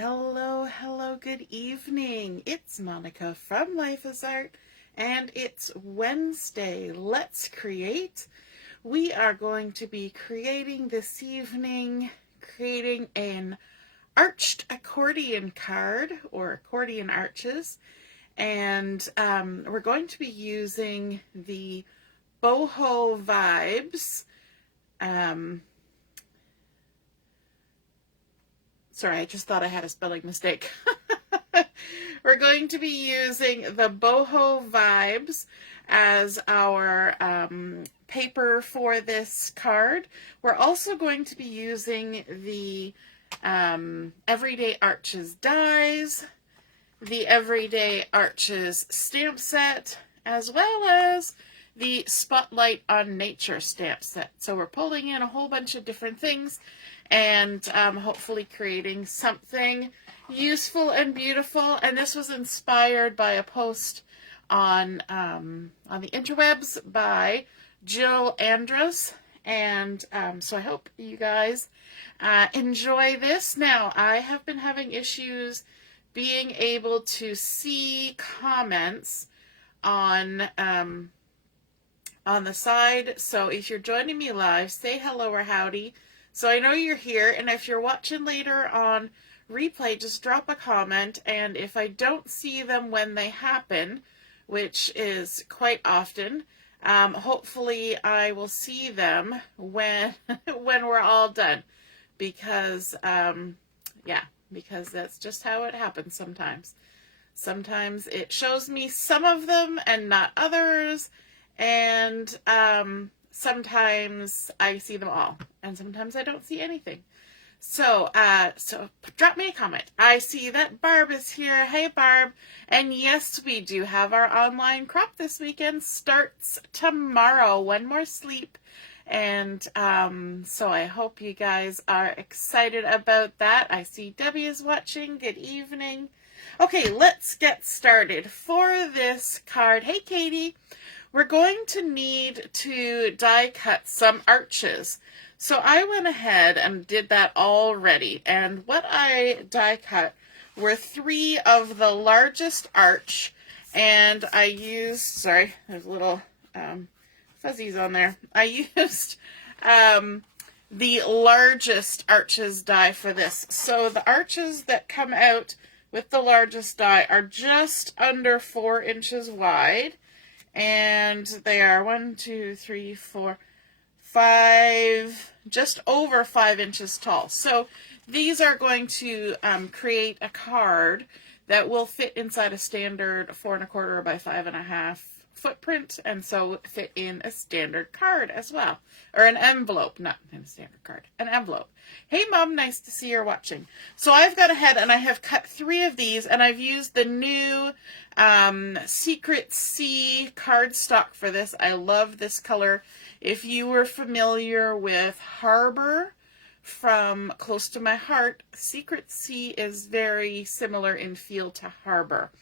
Hello, hello, good evening. It's Monica from Life is Art, and it's Wednesday. Let's create. We are going to be creating this evening, creating an arched accordion card or accordion arches, and we're going to be using the boho vibes. Sorry, I just thought I had a spelling mistake. We're going to be using the boho vibes as our paper for this card. We're also going to be using the Everyday Arches dies, the Everyday Arches stamp set, as well as the Spotlight on Nature stamp set. So we're pulling in a whole bunch of different things and hopefully creating something useful and beautiful. And this was inspired by a post on the interwebs by Jill Andress. And so I hope you guys enjoy this. Now, I have been having issues being able to see comments on the side. So if you're joining me live, say hello or howdy, so I know you're here. And if you're watching later on replay, just drop a comment. And if I don't see them when they happen, which is quite often, hopefully I will see them when when we're all done, because because that's just how it happens sometimes. Sometimes it shows me some of them and not others, and sometimes I see them all, and sometimes I don't see anything. So drop me a comment. I see that Barb is here. Hey, Barb. And yes, we do have our online crop this weekend. Starts tomorrow. One more sleep. And so I hope you guys are excited about that. I see Debbie is watching. Good evening. Okay, let's get started. For this card, hey, Katie, we're going to need to die cut some arches. So I went ahead and did that already. And what I die cut were 3 of the largest arch. And I used, sorry, there's little fuzzies on there. I used the largest arches die for this. So the arches that come out with the largest die are just under 4 inches wide. And they are 1, 2, 3, 4, 5, just over 5 inches tall. So these are going to create a card that will fit inside a standard 4 1/4 by 5 1/2 footprint, and so fit in a standard card as well, or an envelope, not in a standard card, an envelope. Hey, Mom, nice to see you're watching. So I've got ahead and I have cut 3 of these, and I've used the new Secret Sea cardstock for this. I love this color. If you were familiar with Harbor from Close to My Heart, Secret Sea is very similar in feel to Harbor.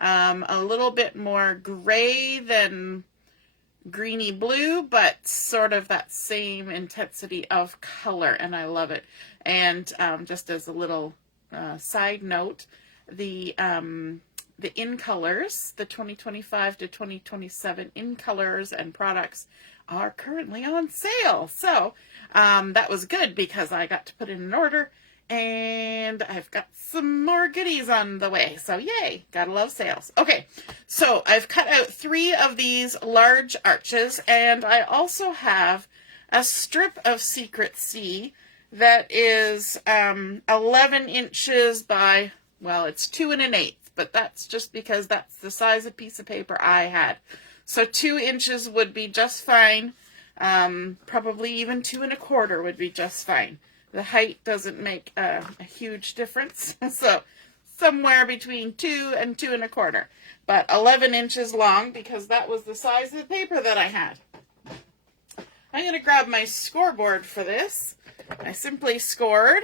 A little bit more gray than greeny blue, but sort of that same intensity of color, and I love it. And just as a little side note, the in colors, the 2025 to 2027 in colors and products are currently on sale. So that was good because I got to put in an order, and I've got some more goodies on the way. So yay, gotta love sales. Okay, so I've cut out 3 of these large arches, and I also have a strip of Secret Sea that is 11 inches by, well, it's 2 1/8, but that's just because that's the size of piece of paper I had. So 2 inches would be just fine. Probably even 2 1/4 would be just fine. The height doesn't make a huge difference. So somewhere between 2 and 2 1/4. But 11 inches long because that was the size of the paper that I had. I'm going to grab my scoreboard for this. I simply scored.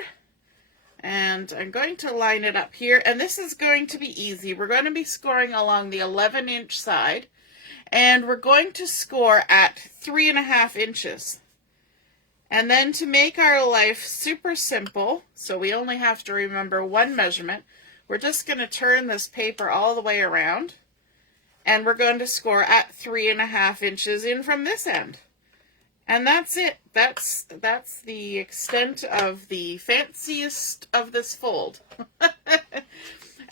And I'm going to line it up here. And this is going to be easy. We're going to be scoring along the 11-inch side. And we're going to score at 3 1/2 inches. And then to make our life super simple, so we only have to remember one measurement, we're just going to turn this paper all the way around, and we're going to score at 3.5 inches in from this end. And that's it. That's the extent of the fanciest of this fold.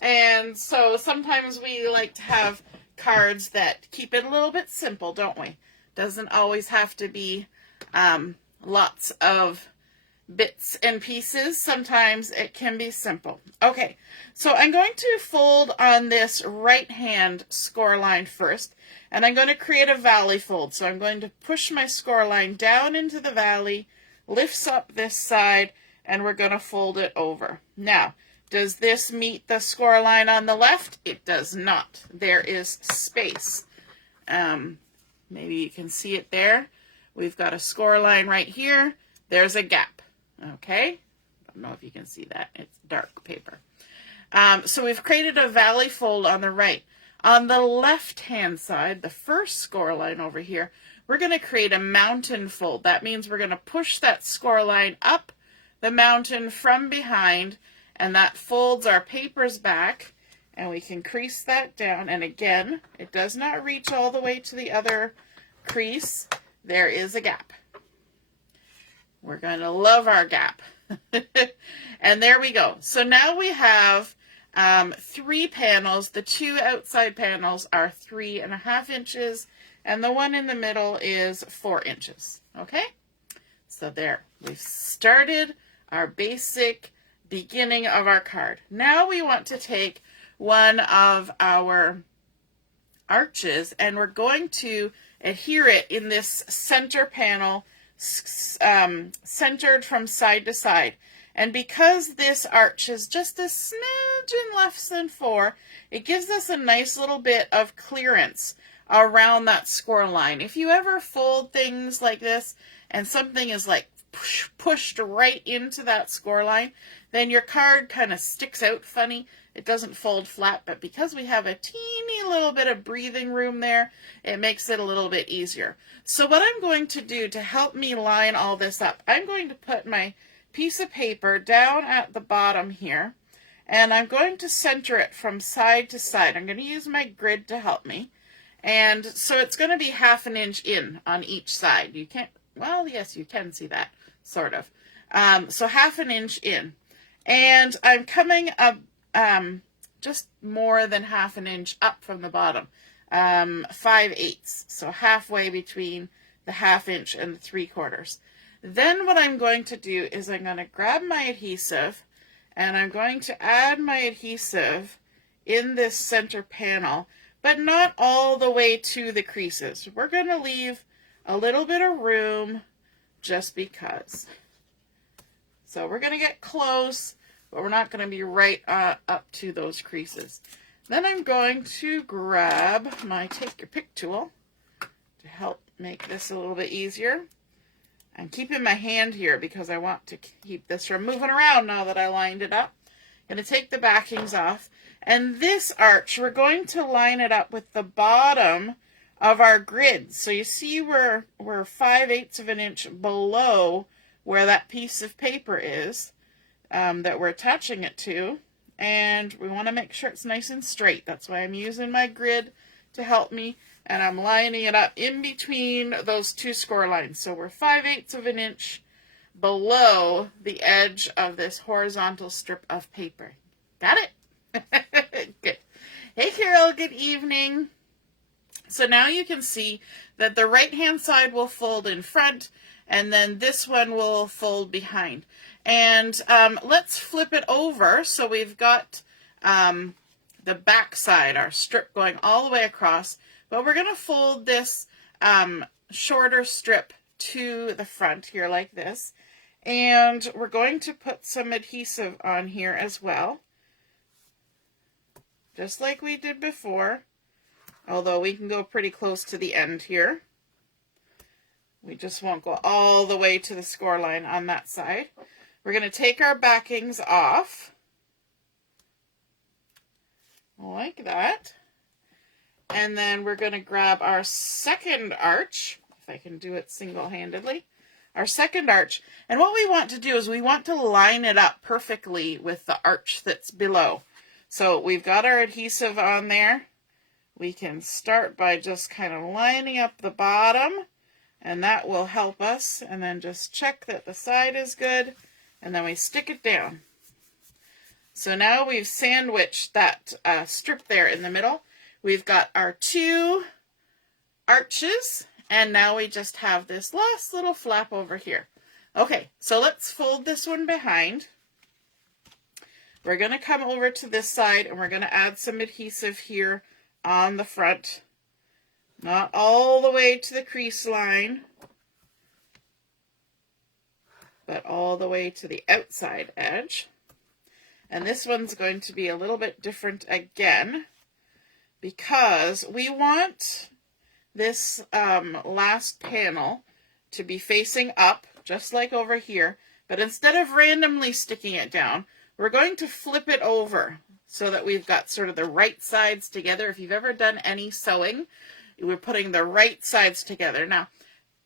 And so sometimes we like to have cards that keep it a little bit simple, don't we? Doesn't always have to be lots of bits and pieces. Sometimes it can be simple. Okay, so I'm going to fold on this right hand score line first, and I'm going to create a valley fold. So I'm going to push my score line down into the valley, lifts up this side, and we're going to fold it over. Now, does this meet the score line on the left? It does not. There is space. Maybe you can see it there. We've got a score line right here. There's a gap. Okay? I don't know if you can see that. It's dark paper. So we've created a valley fold on the right. On the left-hand side, the first score line over here, we're going to create a mountain fold. That means we're going to push that score line up the mountain from behind, and that folds our papers back, and we can crease that down. And again, it does not reach all the way to the other crease. There is a gap. We're going to love our gap. And there we go. So now we have 3 panels. The 2 outside panels are 3.5 inches, and the one in the middle is 4 inches. Okay? So there, we've started our basic beginning of our card. Now we want to take one of our arches, and we're going to adhere it in this center panel, centered from side to side. And because this arch is just a smidgen less than 4, it gives us a nice little bit of clearance around that score line. If you ever fold things like this and something is like pushed right into that score line, then your card kind of sticks out funny. It doesn't fold flat, but because we have a teeny little bit of breathing room there, it makes it a little bit easier. So what I'm going to do to help me line all this up, I'm going to put my piece of paper down at the bottom here, and I'm going to center it from side to side. I'm going to use my grid to help me. And so it's going to be 1/2 inch in on each side. You can't, well, yes, you can see that, sort of. So 1/2 inch in. And I'm coming up just more than 1/2 inch up from the bottom, 5/8, so halfway between the 1/2 inch and the 3/4. Then what I'm going to do is I'm going to grab my adhesive, and I'm going to add my adhesive in this center panel, but not all the way to the creases. We're going to leave a little bit of room just because. So we're going to get close, but we're not going to be right up to those creases. Then I'm going to grab my Take Your Pick tool to help make this a little bit easier. I'm keeping my hand here because I want to keep this from moving around now that I lined it up. I'm going to take the backings off. And this arch, we're going to line it up with the bottom of our grid. So you see we're 5/8 of an inch below where that piece of paper is that we're attaching it to. And we want to make sure it's nice and straight. That's why I'm using my grid to help me. And I'm lining it up in between those 2 score lines. So we're 5/8 of an inch below the edge of this horizontal strip of paper. Got it? Good. Hey Carol, good evening. So now you can see that the right hand side will fold in front, and then this one will fold behind. And let's flip it over. So we've got the back side, our strip going all the way across. But we're going to fold this shorter strip to the front here like this. And we're going to put some adhesive on here as well, just like we did before, although we can go pretty close to the end here. We just won't go all the way to the score line on that side. We're going to take our backings off, like that. And then we're going to grab our second arch, if I can do it single-handedly. our second arch. And what we want to do is we want to line it up perfectly with the arch that's below. So we've got our adhesive on there. We can start by just kind of lining up the bottom, and that will help us. And then just check that the side is good, and then we stick it down. So now we've sandwiched that strip there in the middle. We've got our 2 arches, and now we just have this last little flap over here. Okay, so let's fold this one behind. We're going to come over to this side, and we're going to add some adhesive here on the front. Not all the way to the crease line, but all the way to the outside edge. And this one's going to be a little bit different again, because we want this last panel to be facing up, just like over here. But instead of randomly sticking it down, we're going to flip it over so that we've got sort of the right sides together. If you've ever done any sewing, we're putting the right sides together. Now,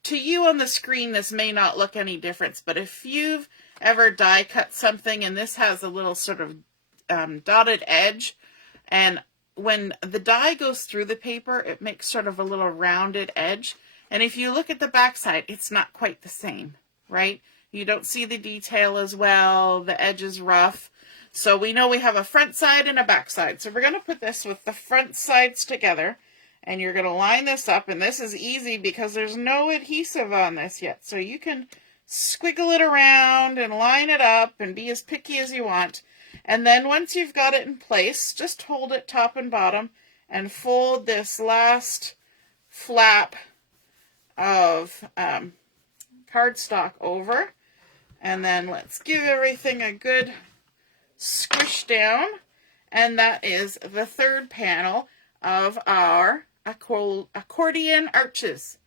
to you on the screen, this may not look any different, but if you've ever die cut something and this has a little sort of dotted edge, and when the die goes through the paper, it makes sort of a little rounded edge. And if you look at the back side, it's not quite the same, right? You don't see the detail as well. The edge is rough. So we know we have a front side and a back side. So we're going to put this with the front sides together, and you're going to line this up. And this is easy because there's no adhesive on this yet. So you can squiggle it around and line it up and be as picky as you want. And then once you've got it in place, just hold it top and bottom and fold this last flap of cardstock over. And then let's give everything a good squish down. And that is the third panel of our accordion arches.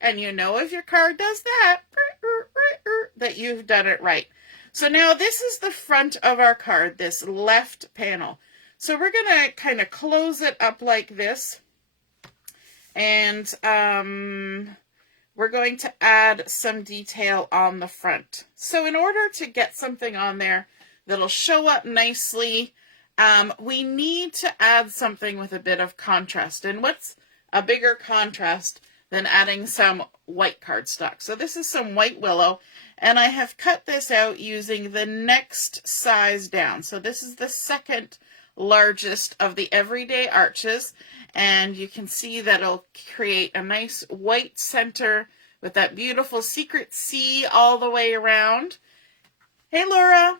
And you know, if your card does that, that you've done it right. So now this is the front of our card, this left panel. So we're going to kind of close it up like this. And we're going to add some detail on the front. So in order to get something on there that'll show up nicely, we need to add something with a bit of contrast. And what's a bigger contrast than adding some white cardstock? So this is some white Willow, and I have cut this out using the next size down. So this is the second largest of the everyday arches, and you can see that it'll create a nice white center with that beautiful secret C all the way around. Hey, Laura.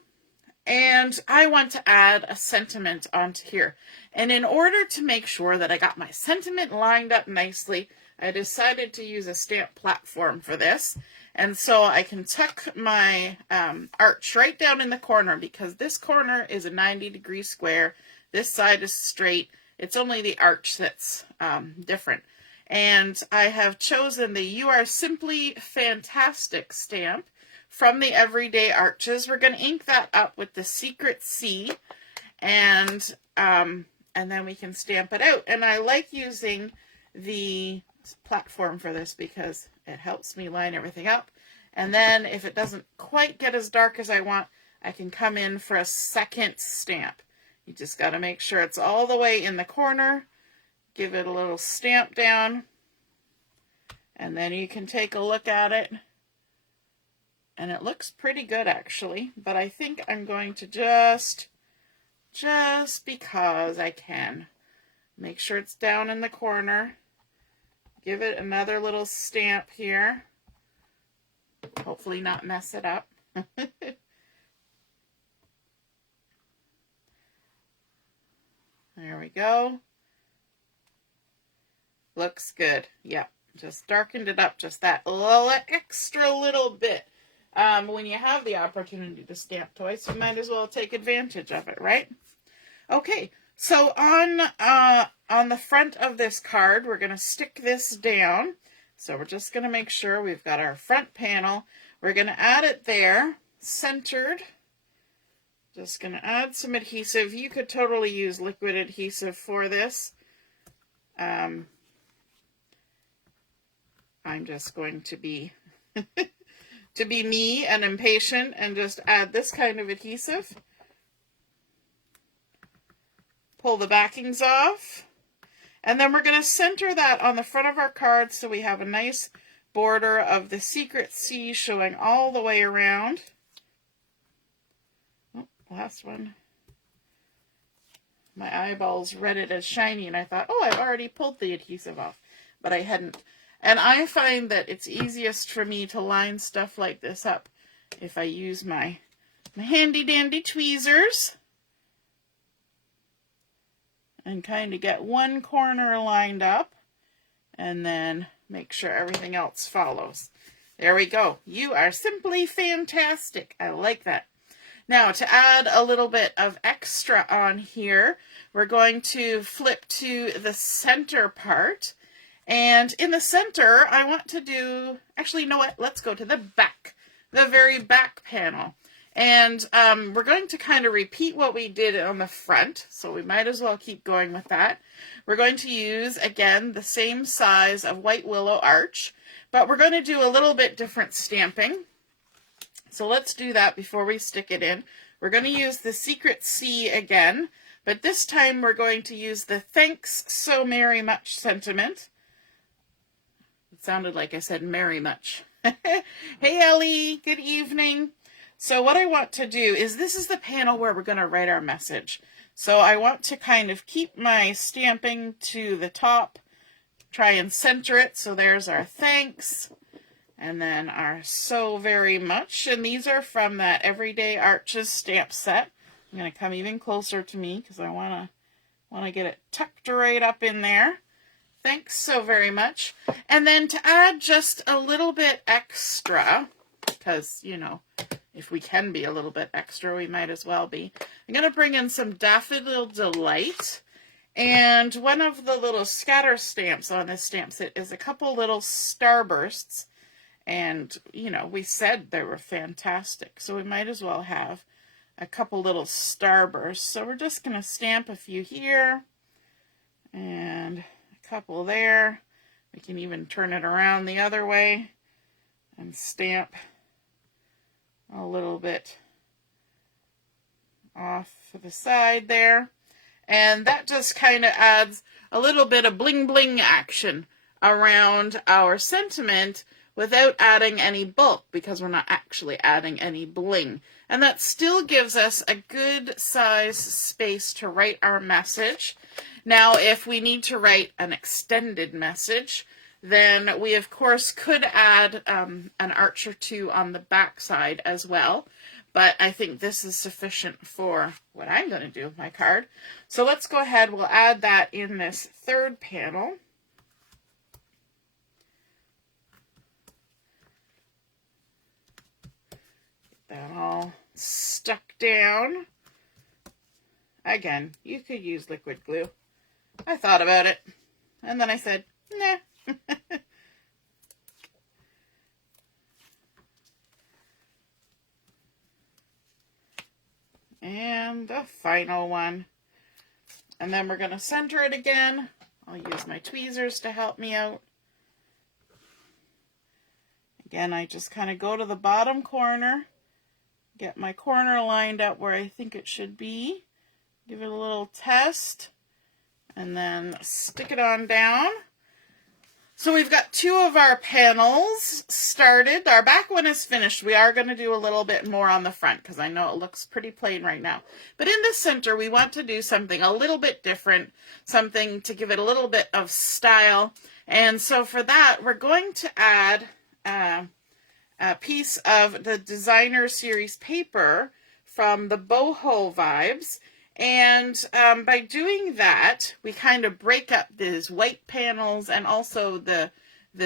And I want to add a sentiment onto here. And in order to make sure that I got my sentiment lined up nicely, I decided to use a stamp platform for this. And so I can tuck my arch right down in the corner, because this corner is a 90-degree square. This side is straight. It's only the arch that's different. And I have chosen the You Are Simply Fantastic stamp from the Everyday Arches. We're going to ink that up with the secret C, and then we can stamp it out. And I like using the platform for this because it helps me line everything up. And then if it doesn't quite get as dark as I want, I can come in for a second stamp. You just got to make sure it's all the way in the corner. Give it a little stamp down, and then you can take a look at it. And it looks pretty good, actually, but I think I'm going to just because I can, make sure it's down in the corner. Give it another little stamp here. Hopefully not mess it up. There we go. Looks good. Yep, just darkened it up just that little extra little bit. When you have the opportunity to stamp twice, you might as well take advantage of it, right? Okay, so on the front of this card, we're going to stick this down. So we're just going to make sure we've got our front panel. We're going to add it there, centered. Just going to add some adhesive. You could totally use liquid adhesive for this. I'm just going to be to be me and impatient and just add this kind of adhesive. Pull the backings off. And then we're going to center that on the front of our card so we have a nice border of the secret C showing all the way around. Oh, last one. My eyeballs read it as shiny and I thought, oh, I've already pulled the adhesive off, but I hadn't. And I find that it's easiest for me to line stuff like this up if I use my handy dandy tweezers and kind of get one corner lined up and then make sure everything else follows. There we go. You are simply fantastic. I like that. Now, to add a little bit of extra on here, we're going to flip to the center part. And in the center, I want to do, actually, you know what? Let's go to the back, the very back panel. And we're going to kind of repeat what we did on the front, so we might as well keep going with that. We're going to use, again, the same size of White Willow Arch, but we're going to do a little bit different stamping. So let's do that before we stick it in. We're going to use the Secret C again, but this time we're going to use the Thanks So Very Much sentiment. It sounded like I said very much. Hey Ellie, good evening. So what I want to do is, this is the panel where we're going to write our message. So I want to kind of keep my stamping to the top, try and center it. So there's our thanks. And then our so very much. And these are from that Everyday Arches stamp set. I'm going to come even closer to me because I want to get it tucked right up in there. Thanks so very much. And then to add just a little bit extra, because, you know, if we can be a little bit extra, we might as well be. I'm going to bring in some Daffodil Delight. And one of the little scatter stamps on this stamp set is a couple little starbursts. And, you know, we said they were fantastic, so we might as well have a couple little starbursts. So we're just going to stamp a few here and a couple there. We can even turn it around the other way and stamp a little bit off to the side there. And that just kind of adds a little bit of bling bling action around our sentiment without adding any bulk, because we're not actually adding any bling. And that still gives us a good size space to write our message. Now, if we need to write an extended message, then we of course could add an arch or two on the back side as well. But I think this is sufficient for what I'm going to do with my card. So let's go ahead, we'll add that in this third panel. That all stuck down. Again, you could use liquid glue. I thought about it, and then I said, nah. And the final one. And then we're going to center it again. I'll use my tweezers to help me out. Again, I just kind of go to the bottom corner, get my corner lined up where I think it should be, give it a little test, and then stick it on down. So we've got two of our panels started. Our back one is finished. We are going to do a little bit more on the front because I know it looks pretty plain right now. But in the center, we want to do something a little bit different, something to give it a little bit of style. And so for that, we're going to add a piece of the Designer Series paper from the Boho Vibes. And by doing that, we kind of break up these white panels and also the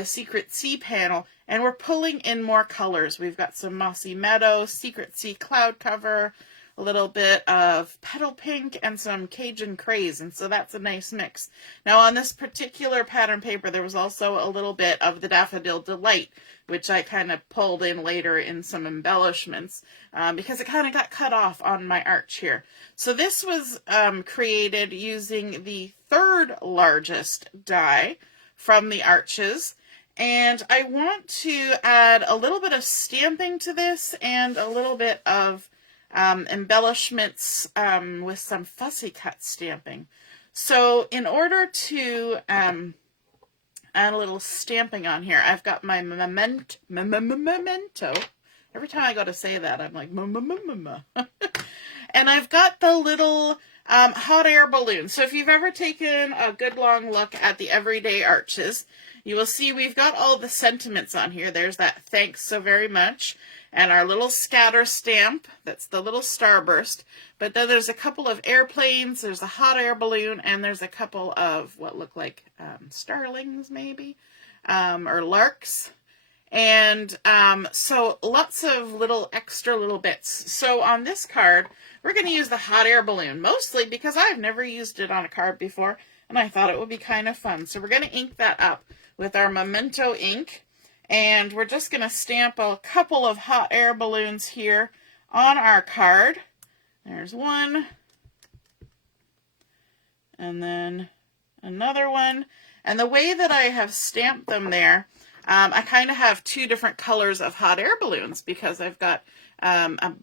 Secret C panel, and we're pulling in more colors. We've got some Mossy Meadow, Secret C cloud cover, a little bit of petal pink, and some Cajun craze, and so that's a nice mix. Now on this particular pattern paper, there was also a little bit of the Daffodil Delight, which I kind of pulled in later in some embellishments because it kind of got cut off on my arch here. So this was created using the third largest die from the arches, And I want to add a little bit of stamping to this and a little bit of embellishments with some fussy cut stamping. So in order to add a little stamping on here, I've got my Memento. Every time I go to say that, I'm like, and I've got the little hot air balloon. So if you've ever taken a good long look at the Everyday Arches, you will see we've got all the sentiments on here. There's that thanks so very much, and our little scatter stamp, that's the little starburst. But then there's a couple of airplanes, there's a hot air balloon, and there's a couple of what look like starlings maybe, or larks. And so lots of little extra little bits. So on this card, we're going to use the hot air balloon, mostly because I've never used it on a card before, and I thought it would be kind of fun. So we're going to ink that up with our Memento ink, and we're just going to stamp a couple of hot air balloons here on our card. There's one, and then another one. And the way that I have stamped them there, I kind of have two different colors of hot air balloons because I've got a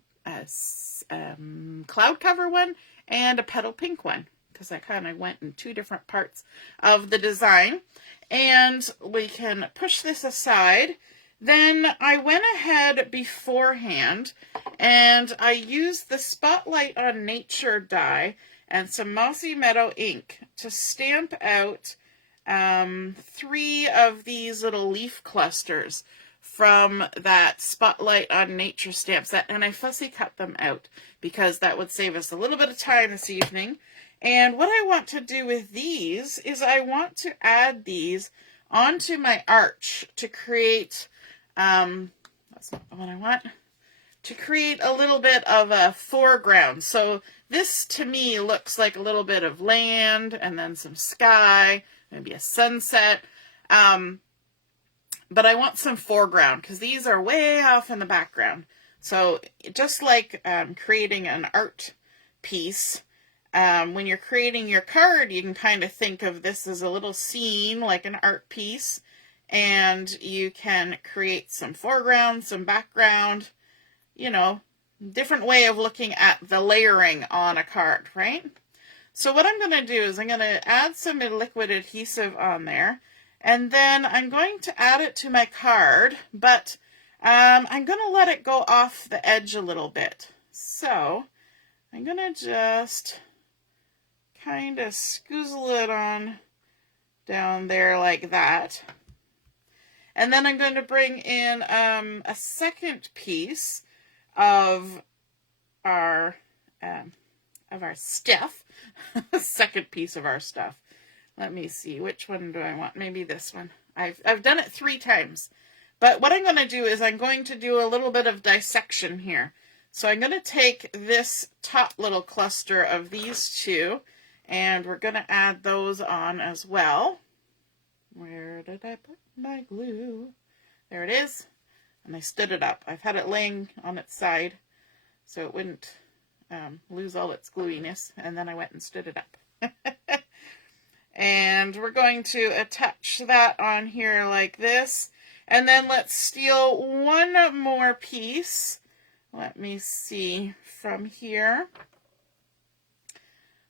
cloud cover one and a petal pink one, because I kind of went in two different parts of the design. And we can push this aside. Then I went ahead beforehand and I used the Spotlight on Nature die and some Mossy Meadow ink to stamp out 3 of these little leaf clusters from that Spotlight on Nature stamp set, and I fussy cut them out because that would save us a little bit of time this evening. And what I want to do with these is I want to add these onto my arch to create, that's not what I want, to create a little bit of a foreground. So this to me looks like a little bit of land and then some sky, maybe a sunset. But I want some foreground because these are way off in the background. So just like creating an art piece, when you're creating your card, you can kind of think of this as a little scene, like an art piece, and you can create some foreground, some background, you know, different way of looking at the layering on a card, right? So what I'm going to do is I'm going to add some liquid adhesive on there, and then I'm going to add it to my card, but I'm going to let it go off the edge a little bit. So I'm going to just kind of scoozle it on down there like that. And then I'm going to bring in a second piece of our stuff. Second piece of our stuff. Let me see, which one do I want? Maybe this one. I've done it 3 times. But what I'm going to do is I'm going to do a little bit of dissection here. So I'm going to take this top little cluster of these 2, and we're going to add those on as well. Where did I put my glue? There it is. And I stood it up. I've had it laying on its side so it wouldn't lose all its gluiness. And then I went and stood it up. And we're going to attach that on here like this. And then let's steal one more piece. Let me see from here.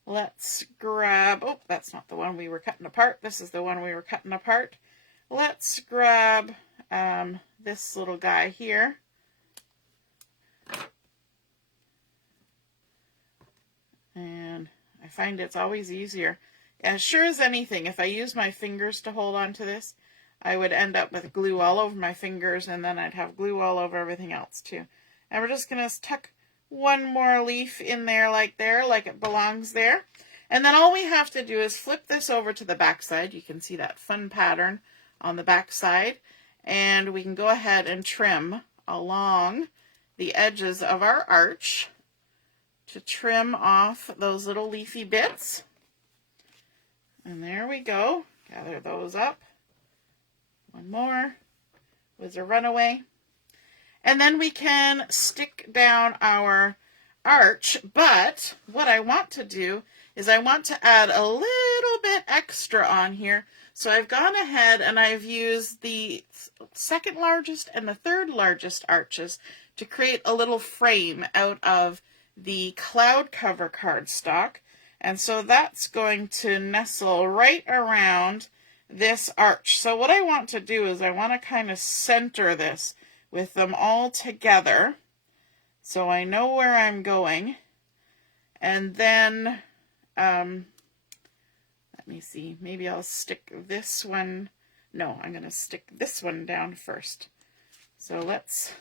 Let's grab, oh, that's not the one we were cutting apart. This is the one we were cutting apart. Let's grab this little guy here. And I find it's always easier. As sure as anything, if I use my fingers to hold on to this, I would end up with glue all over my fingers, and then I'd have glue all over everything else too. And we're just going to tuck one more leaf in there like it belongs there. And then all we have to do is flip this over to the back side. You can see that fun pattern on the back side. And we can go ahead and trim along the edges of our arch to trim off those little leafy bits. And there we go. Gather those up. One more was a runaway. And then we can stick down our arch, but what I want to do is I want to add a little bit extra on here So I've gone ahead and I've used the second largest and the third largest arches to create a little frame out of the cloud cover cardstock. And so that's going to nestle right around this arch. So what I want to do is I want to kind of center this with them all together so I know where I'm going. And then, let me see, maybe I'll stick this one. No, I'm going to stick this one down first. So let's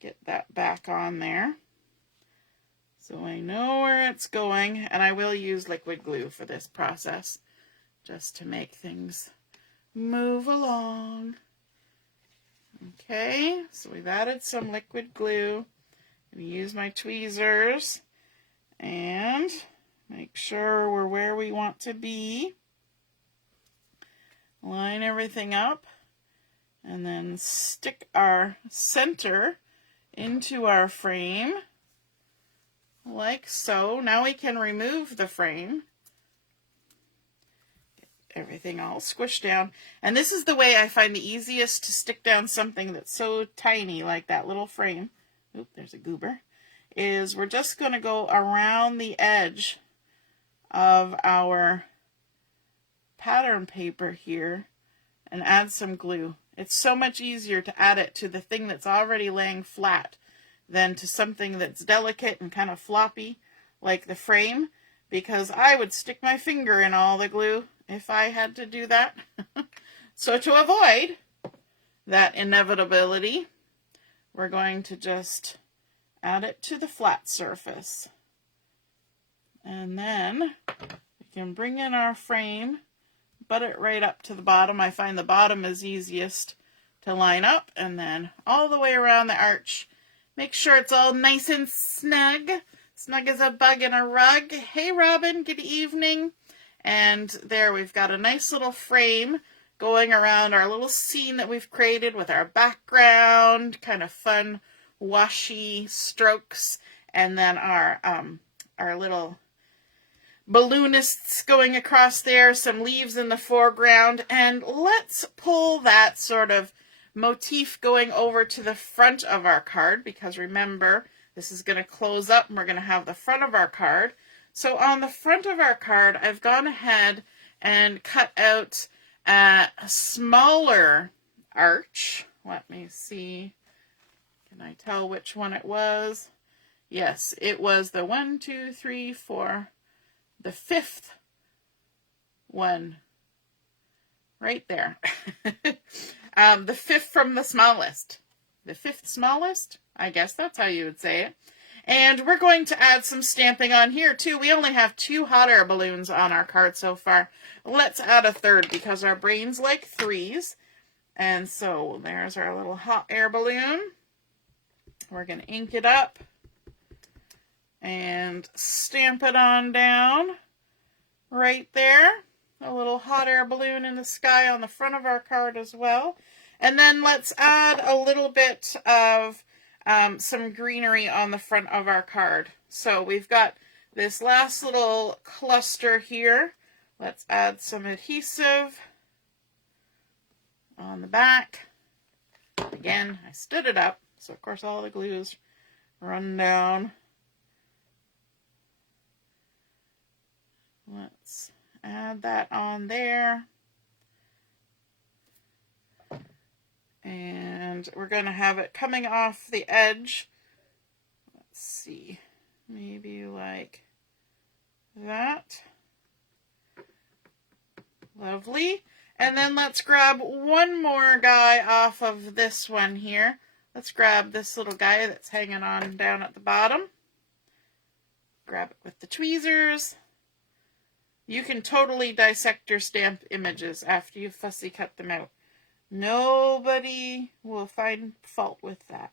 get that back on there. So I know where it's going, and I will use liquid glue for this process just to make things move along. Okay, so we've added some liquid glue. I'm going to use my tweezers and make sure we're where we want to be. Line everything up and then stick our center into our frame like so. Now we can remove the frame. Get everything all squished down. And this is the way I find the easiest to stick down something that's so tiny like that little frame. Oop, there's a goober. Is we're just going to go around the edge of our pattern paper here and add some glue. It's so much easier to add it to the thing that's already laying flat than to something that's delicate and kind of floppy like the frame, because I would stick my finger in all the glue if I had to do that. So to avoid that inevitability, we're going to just add it to the flat surface. And then we can bring in our frame, butt it right up to the bottom. I find the bottom is easiest to line up, and then all the way around the arch. Make sure it's all nice and snug. Snug as a bug in a rug. Hey Robin, good evening. And there we've got a nice little frame going around our little scene that we've created with our background, kind of fun washy strokes, and then our little balloonists going across there, some leaves in the foreground, and let's pull that sort of motif going over to the front of our card, because remember, this is going to close up and we're going to have the front of our card. So on the front of our card, I've gone ahead and cut out a smaller arch. Let me see. Can I tell which one it was? Yes, it was the 1, 2, 3, 4, the fifth one right there. The fifth from the smallest. The fifth smallest? I guess that's how you would say it. And we're going to add some stamping on here too. We only have 2 hot air balloons on our card so far. Let's add a third because our brains like 3s. And so there's our little hot air balloon. We're going to ink it up and stamp it on down right there. A little hot air balloon in the sky on the front of our card as well. And then let's add a little bit of some greenery on the front of our card. So we've got this last little cluster here. Let's add some adhesive on the back. Again, I stood it up, so of course all the glue's run down. Let's add that on there. And we're going to have it coming off the edge. Let's see, maybe like that. Lovely. And then let's grab one more guy off of this one here. Let's grab this little guy that's hanging on down at the bottom. Grab it with the tweezers. You can totally dissect your stamp images after you fussy cut them out. Nobody will find fault with that.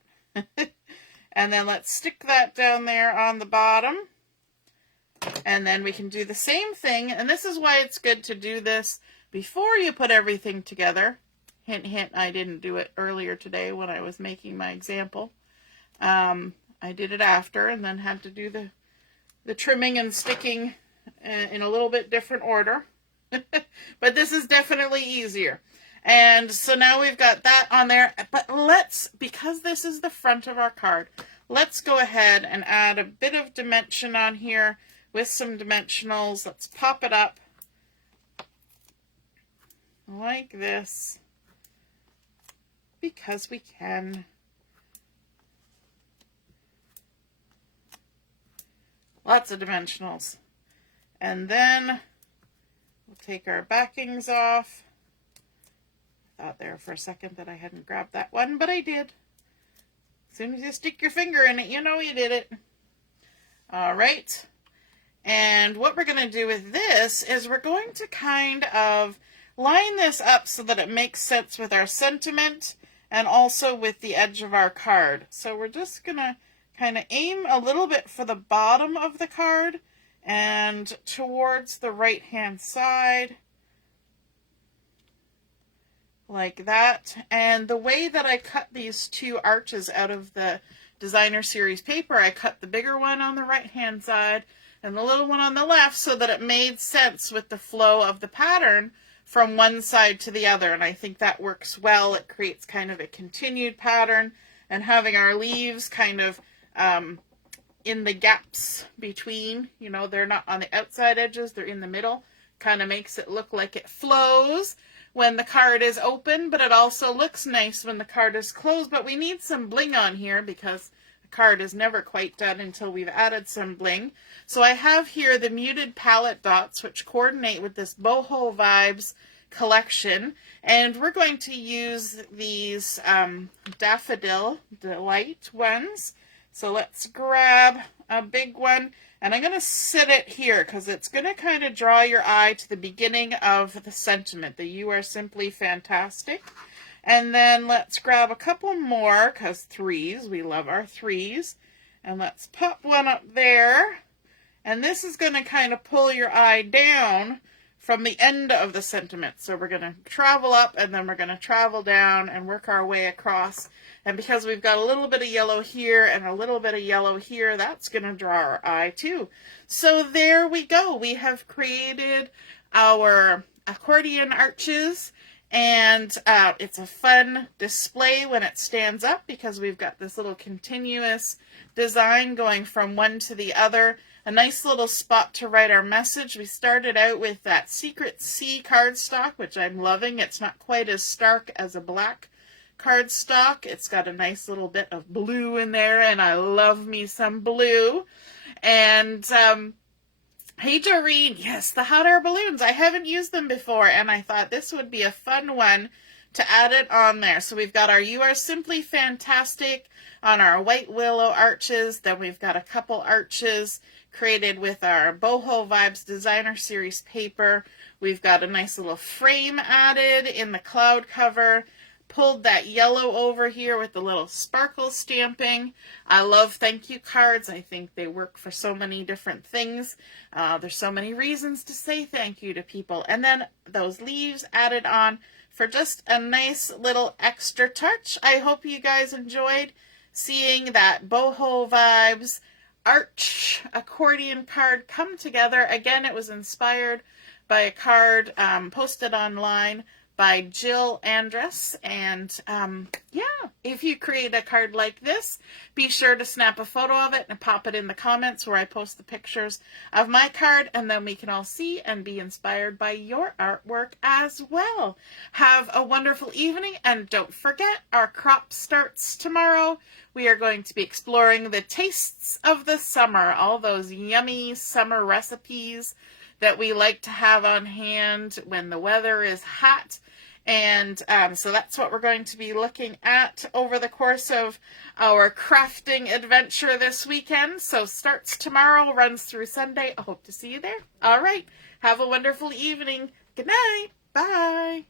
And then let's stick that down there on the bottom. And then we can do the same thing. And this is why it's good to do this before you put everything together. Hint, hint, I didn't do it earlier today when I was making my example. I did it after and then had to do the trimming and sticking in a little bit different order. But this is definitely easier. And so now we've got that on there. But because this is the front of our card, let's go ahead and add a bit of dimension on here with some dimensionals. Let's pop it up like this because we can. Lots of dimensionals. And then we'll take our backings off. I thought there for a second that I hadn't grabbed that one, but I did. As soon as you stick your finger in it, you know you did it. All right. And what we're going to do with this is we're going to kind of line this up so that it makes sense with our sentiment and also with the edge of our card. So we're just going to kind of aim a little bit for the bottom of the card and towards the right hand side like that. And the way that I cut these two arches out of the designer series paper, I cut the bigger one on the right hand side and the little one on the left so that it made sense with the flow of the pattern from one side to the other. And I think that works well. It creates kind of a continued pattern, and having our leaves kind of in the gaps between, you know, they're not on the outside edges, they're in the middle, kind of makes it look like it flows when the card is open, but it also looks nice when the card is closed. But we need some bling on here because the card is never quite done until we've added some bling. So I have here the muted palette dots, which coordinate with this Boho Vibes collection, and we're going to use these Daffodil Delight ones. So let's grab a big one, and I'm going to sit it here because it's going to kind of draw your eye to the beginning of the sentiment, the "You are simply fantastic." And then let's grab a couple more because threes, we love our threes. And let's pop one up there. And this is going to kind of pull your eye down from the end of the sentiment. So we're going to travel up and then we're going to travel down and work our way across. And because we've got a little bit of yellow here and a little bit of yellow here, that's going to draw our eye too. So there we go. We have created our accordion arches, and it's a fun display when it stands up because we've got this little continuous design going from one to the other. A nice little spot to write our message. We started out with that Secret C cardstock, which I'm loving. It's not quite as stark as a black cardstock. It's got a nice little bit of blue in there, and I love me some blue. And hey Doreen, yes, the hot air balloons. I haven't used them before, and I thought this would be a fun one to add it on there. So we've got our "You Are Simply Fantastic" on our white willow arches. Then we've got a couple arches created with our Boho Vibes Designer Series paper. We've got a nice little frame added in the cloud cover. Pulled that yellow over here with the little sparkle stamping. I love thank you cards. I think they work for so many different things. There's so many reasons to say thank you to people. And then those leaves added on for just a nice little extra touch. I hope you guys enjoyed seeing that Boho Vibes arch accordion card come together. Again, it was inspired by a card posted online by Jill Andress. And yeah, if you create a card like this, be sure to snap a photo of it and pop it in the comments where I post the pictures of my card, and then we can all see and be inspired by your artwork as well. Have a wonderful evening, and don't forget, our crop starts tomorrow. We are going to be exploring the tastes of the summer, all those yummy summer recipes that we like to have on hand when the weather is hot. And so that's what we're going to be looking at over the course of our crafting adventure this weekend. So starts tomorrow, runs through Sunday. I hope to see you there. All right. Have a wonderful evening. Good night. Bye.